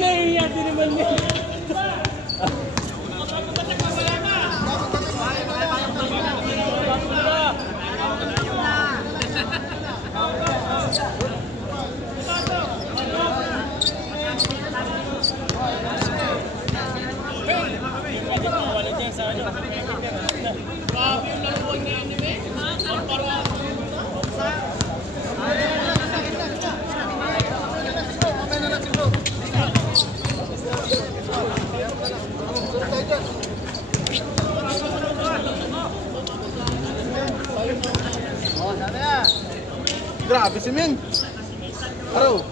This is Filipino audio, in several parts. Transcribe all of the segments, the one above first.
Nahihiya din naman niya. Grabe si Min. Aro.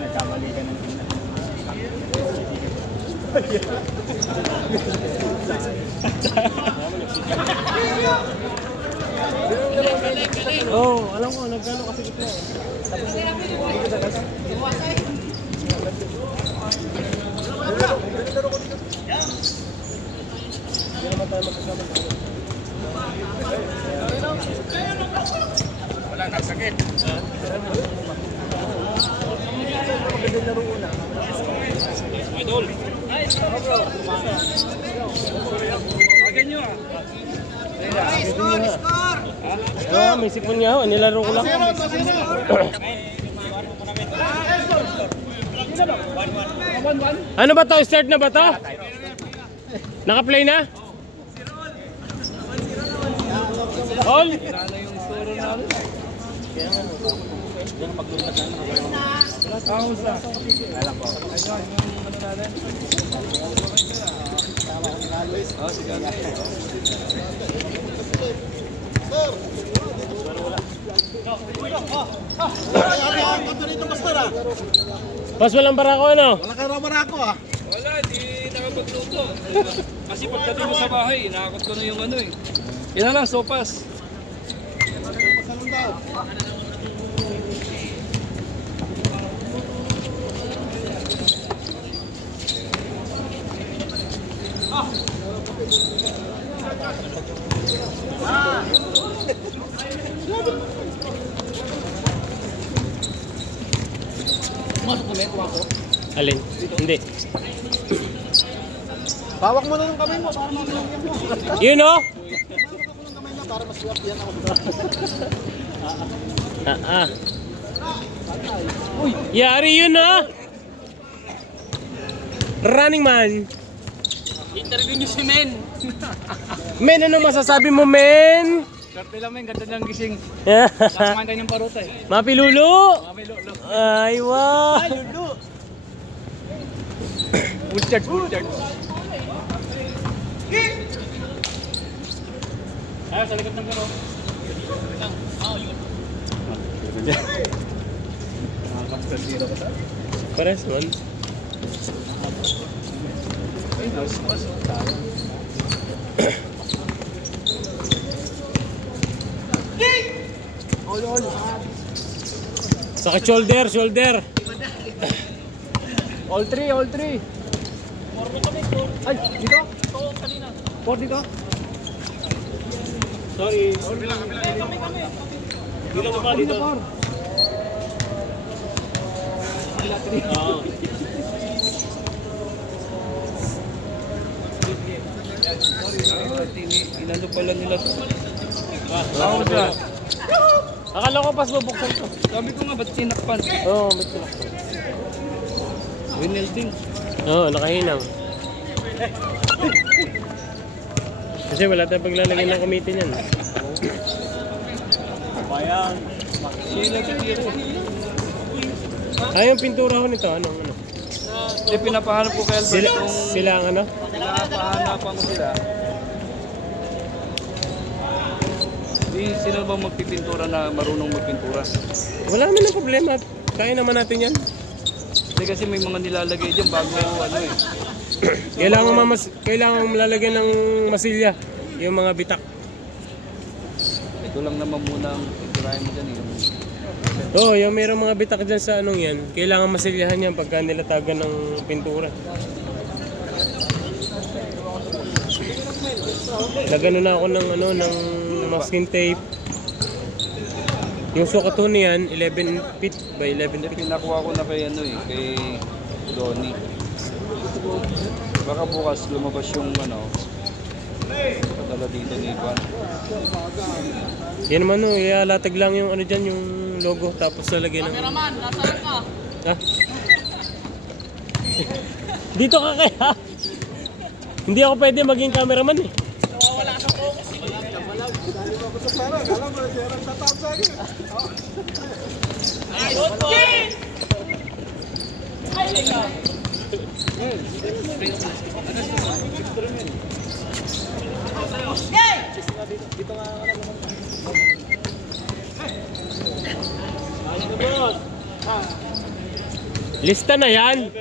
Nagkamali ka ng oh, alam ko, nagkano kasi ito eh. Tapos dito sa gas. Hindi naman tayo magkasama. Wala nagsakit. Magandang laro una. Idol. Agad nyo ah. Score! Score! Oh, may sipon niya ho. Nilaro ko lang. Ano ba to? Start na ba to? Naka-play na? All? Pas walang barako ano? Wala ka barako ah. Wala, di nakapagluto. Kasi pagdating mo sa bahay, nakakot ko na yung ano eh. Yan lang, sopas. Salon daw. Alin? Hindi. Bawak mo na yung kamay mo para masulapyan mo. Yun o? Kamay mo para masulapyan ako. Uy, yari yun o? Running man. Interview nyo si Men. Men, ano masasabi mo, men? Swerte lang, Men. Ganda ng gising. Yeah. Kasamahan tayo ng paruta eh. Mapilulo. Mapilulo. Ay, wow. Full charge, full charge. Ayaw, sa likod ng garo. Pares man. Saka shoulder, shoulder. All three, all three. Ay, dito? Four dito? Sorry. Dito mo pa dito. Oo. Inalo pala nila to. Ako siya. Akala ko pas bubuksan to. Sabi ko nga, ba't tinakpan? Oo, ba't tinakpan? Winelding. Oo, nakahinang. Kasi wala tayong paglalagay ng committee niyan. Bayang. Sila sa tiro. Ay, yung pintura ko nito, ano? Hindi, pinapahanap ko kay Albert kung... Sila ang ano? Pinapahanapan ko sila. Di sila ba magpipintura na marunong magpintura? Wala naman ang problema. Kaya naman natin yan. Hindi kasi may mga nilalagay dyan bago ano eh. Kailangan malalagyan ng masilya. Yung mga bitak. Ito lang naman muna ang pinturahin mo dyan eh. Oo, yung mayroong mga bitak dyan sa anong yan, kailangan masilyahan yan pagka nilatagan ng pintura. Nagano na ako ng ano, ng masking tape. Yung sukat ho niyan, 11 feet by 11 feet. Pinakuha ko na kay ano eh, kay Donnie. Baka bukas lumabas yung ano, padala dito ni Ivan. Yan naman ho, ialatag lang yung ano dyan, yung logo, tapos lalagyan ng... Cameraman, nasaan ka? Ha? Dito ka kaya? Hindi ako pwede maging cameraman eh. Nawawala sa focus. Ay, okay! Ay, ikaw. Yay! Lista na yan.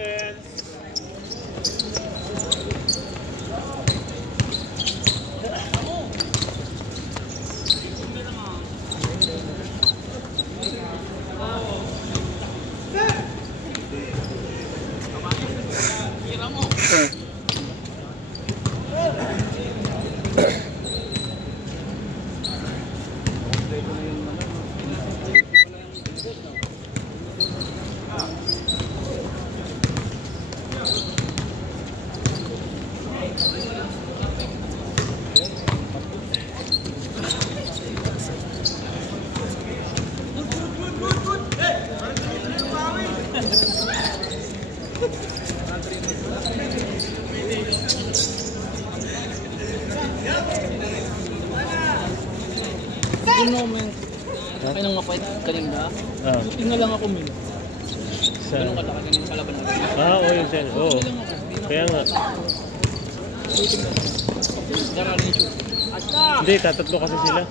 Yung moment, ay nang mapait kanina, Ah, tingnan lang ako min. sa... Ganun kalaki kanina kalaban natin. Oo, yun siya. Oo. Tingnan lang ako. Kaya nga. Daralin yung shoot. Hindi, tatatlo kasi sila.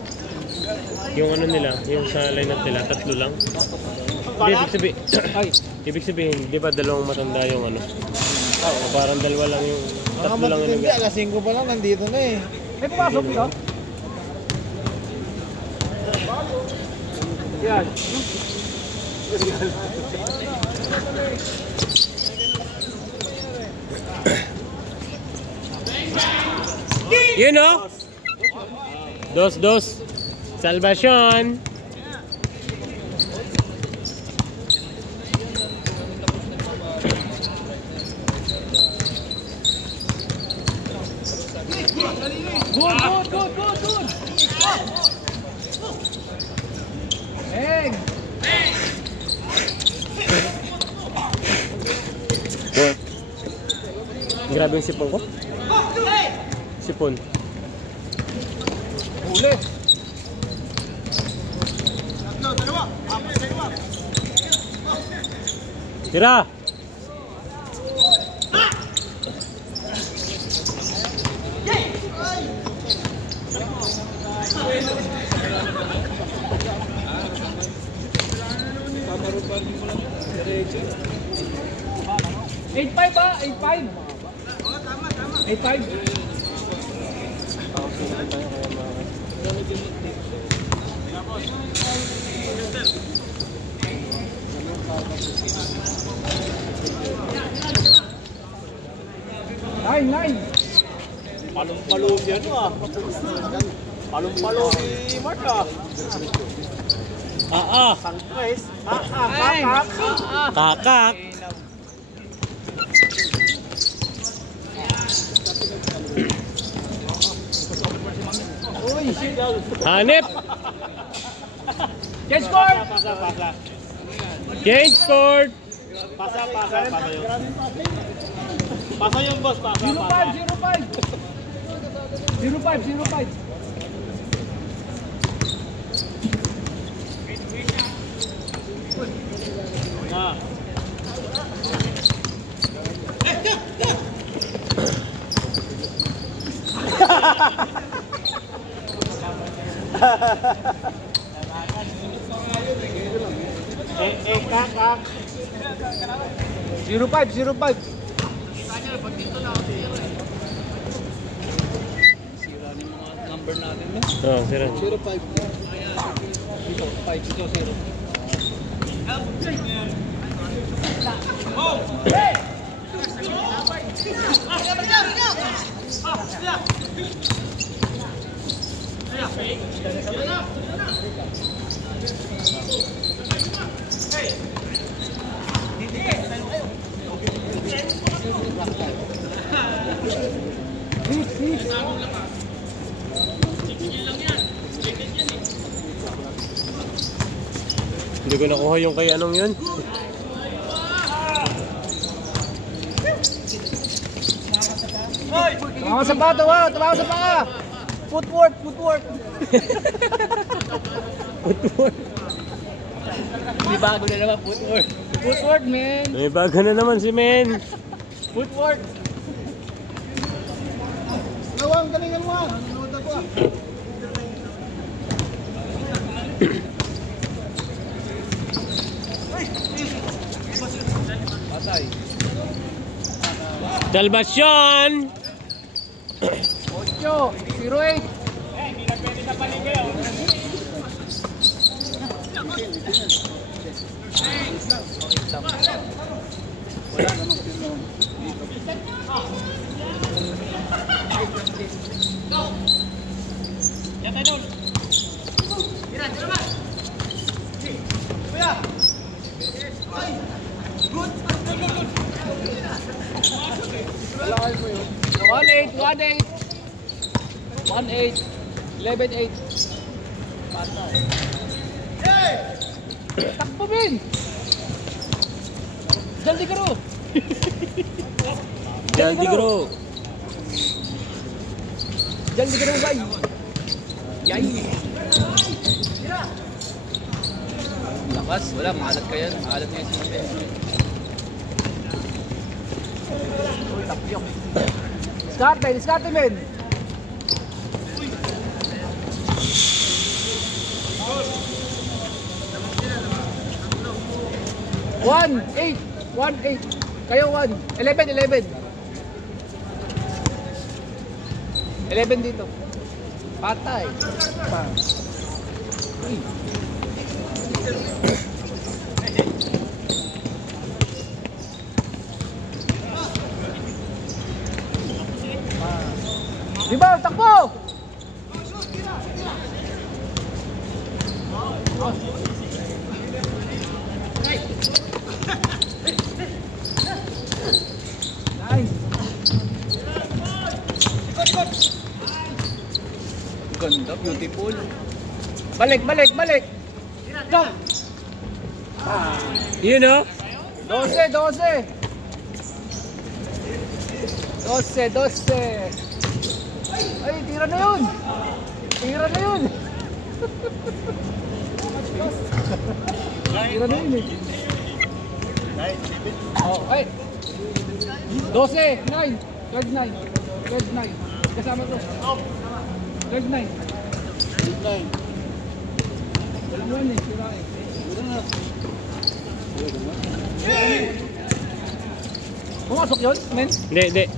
Yung ano nila, yung sa lineup nila, tatlo lang. Hindi, ibig sabihin, di ba dalawang matanda yung ano? Oo, parang dalawa lang yung, tatlo lang yung... Hindi, alas 5 pa lang, nandito na eh. May pumasok dito? Yan. You know? Dos. Salvacion. Good. Hey! Grabe yung sipon ko. Sipon. Huli! Tira! Eight five ba? 8-5? 8-5? Nine. Palong-palong yan ah. Palong-palong ni Mark ah. Sunrise. Kakak. Hanip. Change score! Change score. Pasa yun. Pasa yun boss, pasa. 05. Ah. Kakak. 05. Sira ni mga number natin, no? Oh, sira. 05. Dito, 5, dito, 0. Hindi ko nakuha yung kay anong yun. Tumama sa pato, wow! Tumama sa paa! Footwork, footwork! Footwork. Hindi bago na naman, footwork. Footwork, man! May bago na naman si Men. Footwork! Nawang, galingan mo ah. Nanood ako ah. Patay. Salvation! 8-08. One eight. 1-8. 11-8. Patay. Takbo, Ben! Jaldi karo! Jaldi Gro. Jaldi karo, bay! Yay! Lakas, wala. Maalat ka yan. Maalat na yan si Mate. Uy, tapyok. Diskarte, men! One, 8. Kayo 1. 11. 11 dito. Patay. Uy. Diba, takbo! Nice. Ganda, beautiful. Balik. You know? 12. Ay, tira na yun. Tira na yun eh. Oh, ay. 12, 9. 12, 9. Kasama to. 12, 9. Walang one eh. Tira eh. Pumasok yun, men? Hindi.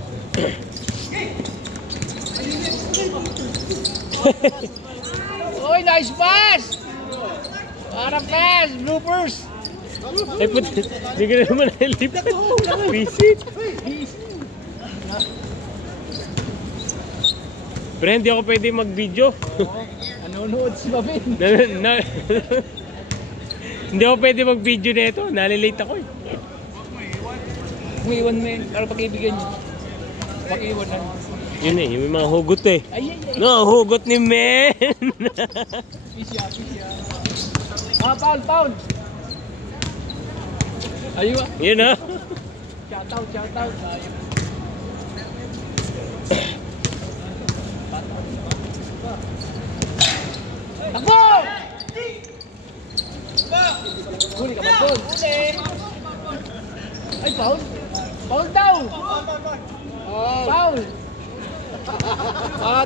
Oy, nice pass! Para pass, bloopers! Eh, hindi ka na naman nalipat. Visit. Pero hindi ako pwede mag-video. Nanonood si Babin. Hindi ako pwede mag-video na ito. Nalilate ako eh. Umiwan, men. Para pag-ibigan nyo. Pag-iwan na. Yun eh, yung mga hugot eh. Ay. No, hugot ni Men. Pisya. Foul. Ayun ah. Yun ah. Shout out. Takbo! Huli ka ba doon? Ay, foul. Foul daw. Foul.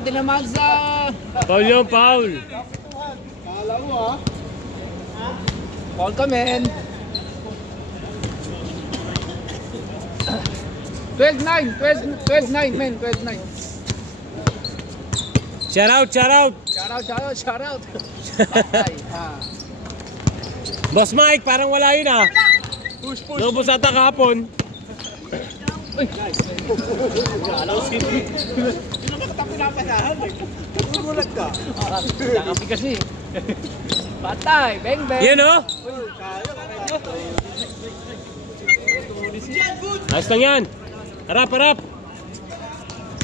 Dinaman sa... Paul yung Paul. Kala mo ah. Foul ka, men. 12-9, men. 12-9. Shout out. Shout out. Patay. Boss Mike, parang wala yun ah. Lubos ata kahapon. Nakapi kasi. Patay, beng beng. Yan oh. Ayos lang yan. Harap, harap.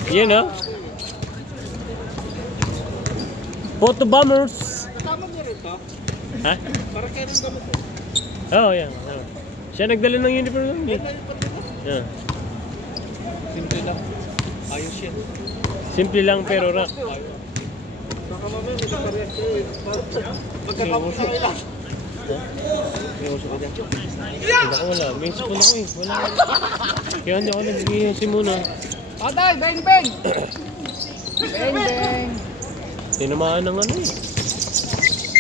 Yan oh. Photo bombers. Kasama niyo rin to? Ha? Para kayo rin gamit to. Oo, yan. Siya nagdala ng uniform eh. Yeah. Simple lang. Ayos yan. Simple lang pero rock. Baka mamaya may kaparehas kayo. Magkakapit na kayo lang. May uso ka dyan. Hindi ako wala. May sipon ako eh. Wala. Kaya hindi ako nag-iisi muna. Patay, beng beng. Beng beng. Tinamaan ng ano eh.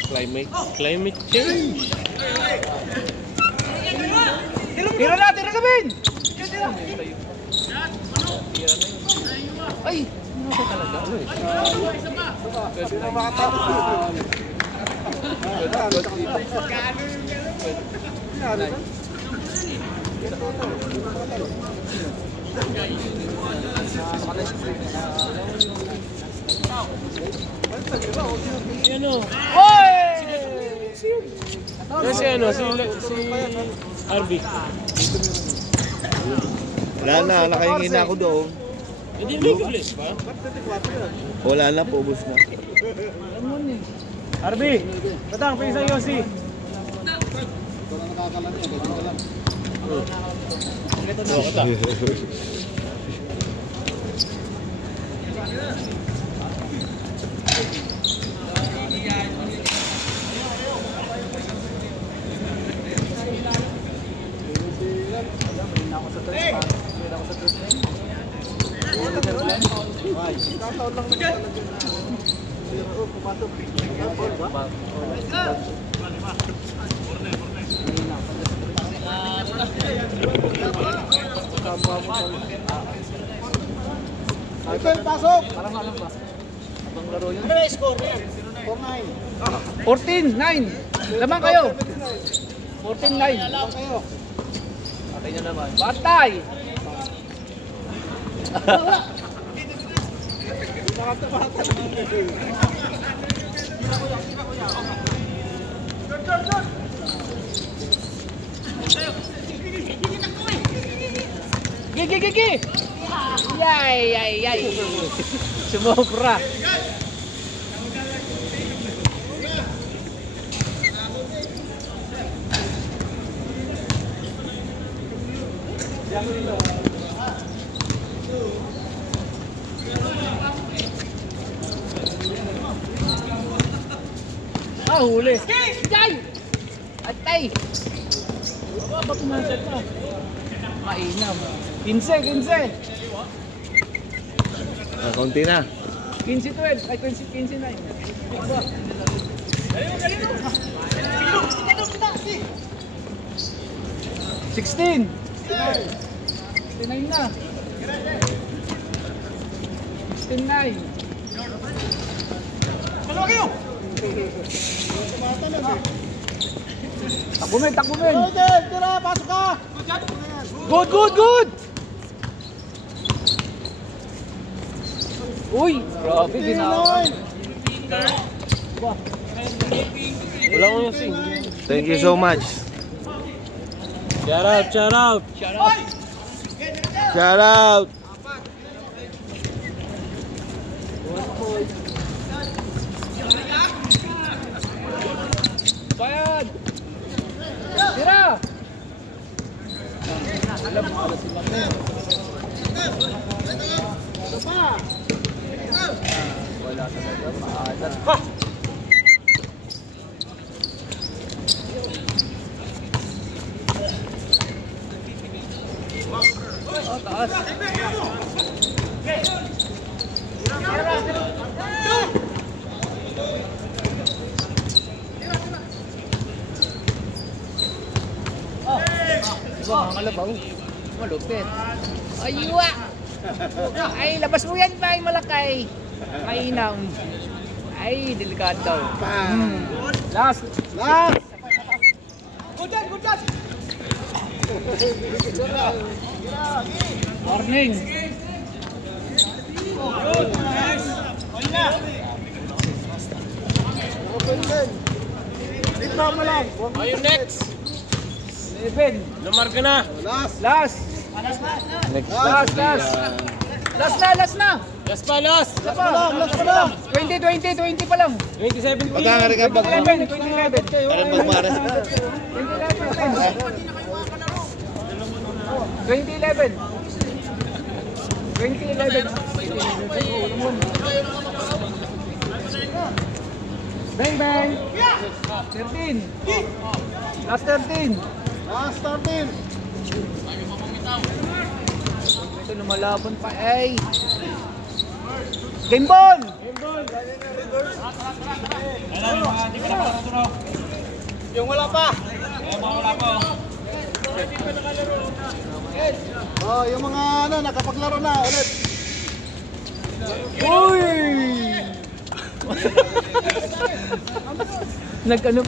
Climate change. Tira na, tira ka, Ben! Ay! Ano ka talaga? Sino makatapos? Ano? Hoy! Kasi ano, si Arby. Wala na, nakahingi na ako doon. Hindi may English pa? Wala na, paubos na. Arby! Batang, pisa Yossi! Ito, pasok! Parang alam ba? Abang laro yun. Ano na score yan? 4-9. 14-9. Lamang kayo. 14-9. Lang kayo. Patay nyo naman. Patay! Gigi, gigi! Yay, yay, yay! Sumobra! Ah, huli! Yay! Atay! Ba't umansat ka? Mainam. 15, 15! Kaunti na. 15-12, ay 15-9. 16! 69 na. 69. Takbumin, takbumin. Tira, pasok ka! Good, good, good! Uy, grabe ginawa. Wala ko yung sing. Thank you so much. Shout out, shout out. Shout out. Shout out! Bayad! Tira! Alam mo pala si Mamer. Wala talaga, maalat. Oh, taas. Mga kalabaw. Malupit. Aywa! Ay, labas mo yan ba? Ay, malakay. Mainam. Ay, delikado. Last. Last! Warning. Ayun next! 11. Lamar ka na! Last. Last. Last na. Last pa, last! Last pa lang. 20 pa lang. 2017! Pagkakari ka pag 2011. Parang magmara. 2011. Bang bang. 13. Last 13. Last 13. Ito lumalaban pa ay. Game ball. Yung wala pa. Oh, yung mga ano, nakapaglaro na ulit. Uy! Nag-ano